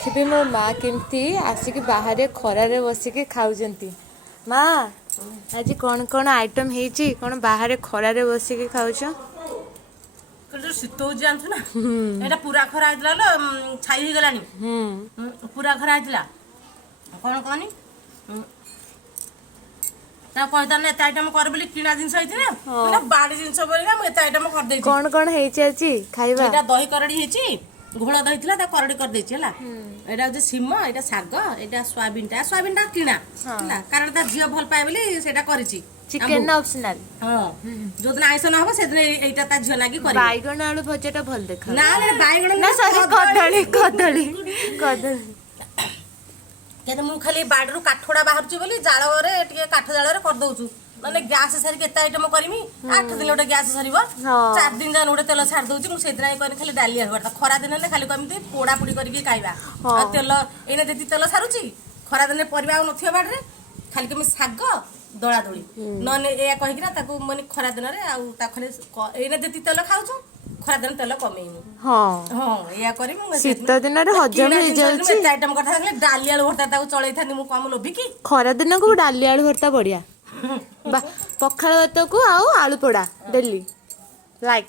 ଦେଖିବି ମୋ ମା କେମିତି ଆସିକି ବାହାରେ ଖରାରେ ବସିକି ଖାଉଛନ୍ତି। ମା ଆଜି କଣ କଣ ଆଇଟମ ହେଇଛି, କଣ ବାହାରେ ଖରାରେ ବସିକି ଖାଉଛ? ଶୀତ ହଉଛି ଜାଣିଛୁ ନା, ଏଇଟା ପୁରା ଖରା ହେଇଥିଲା ଲୋ, ଛାଇ ହେଇଗଲାଣି। ପୁରା ଖରା ହେଇଥିଲା। କଣ କହନି ତା କହିଥାନ୍ତି ଏତେ ଆଇଟମ କର ବୋଲି, କିଣା ଜିନିଷ ହେଇଛି ନା ବାଡି ଜିନିଷ ପରିକା ମୁଁ ଏତେ ଆଇଟମ କରିଦେଇଛି। କଣ କଣ ହେଇଛି ଆଜି ଖାଇବା? ଏଇଟା ଦହି କରଡି ହେଇଛି, ଘୋଳ ଦହି ଥିଲା ତା କରଡି କରିଦେଇଛି ହେଲା। ଏଇଟା ହଉଛି ସିମ, ଏଇଟା ଶାଗ, ଏଇଟା ସୋୟାବିନ ଟା କିଣା ହେଲା, କାରଣ ତା ଝିଅ ଭଲ ପାଏ ବୋଲି ସେଇଟା କରିଛି। Chicken optional. ହଁ, ଯୋଉଦିନ ଆଇଁଷ ନ ହବ ସେଦିନ ଏଇଟା ତା ଝିଅ ଲାଗି କରିବ। ବାଇଗଣ ଆଳୁ ଭଜା ଟା ଭଲ ଦେଖା। ନା ବାଇଗଣ ନା ସରି, କଦଳୀ କଦଳୀ କଦଳୀ। କିନ୍ତୁ ମୁଁ ଖାଲି ବାଡିରୁ କାଠଗୁଡା ବାହାରୁଛି ବୋଲି ଜାଳରେ ଟିକେ କାଠ ଜାଳରେ କରିଦଉଛୁ, ମାନେ ଗ୍ୟାସ ସାରିକି ଏତେ ଆଇଟମ କରିମି 8 ଦିନ ଗୋଟେ ଗ୍ୟାସ ସରିବ, 4 ଦିନ ଯାଏଁ ଗୋଟେ ତେଲ ଛାଡି ଦଉଛି। ମୁଁ ସେଇଥିପାଇଁ କହିଲି ଖାଲି ଡାଲି ଆଳୁ ଭର୍ତ୍ତା, ଖରା ଦିନ ହେଲେ ଖାଲି କେମିତି ପୋଡା ପୋଡି କରିକି ଖାଇବା। ଆଉ ତେଲ ଏଇନା ଯେତିକି ତେଲ ସାରୁଛି, ଖରା ଦିନେ ପରିବା ଆଉ ନଥିବ ବାଡିରେ, ଖାଲି କେମିତି ଶାଗ ଦଳା ଦଳି, ନହେଲେ ଏଇଆ କହିକିନା ତାକୁ ମାନେ ଖରା ଦିନରେ ଆଉ ତା ଖାଲି ଏଇନା ଯେତିକି ତେଲ ଖାଉଛୁ ଖରା ଦିନ ତେଲ କମେଇମୁ। ହଁ ଏଇଆ କରିମୁ। ଶୀତ ଦିନରେ ହଜମ ହେଇଯାଉଛି। ଏତେ ଆଇଟମ କରିଥାନ୍ତି, ଡାଲି ଆଳୁ ଭର୍ତ୍ତା ତାକୁ ଚଳେଇଥାନ୍ତି, ମୁଁ କମ ଲୋଭିକି। ଖରା ଦିନକୁ ଡାଲି ଆଳୁ ଭର୍ତ୍ତା ବଢିଆ। ପଖାଳ ଭାତକୁ ଆଉ ଆଳୁ ପୋଡା ଡେଲି ଲାଇକ୍।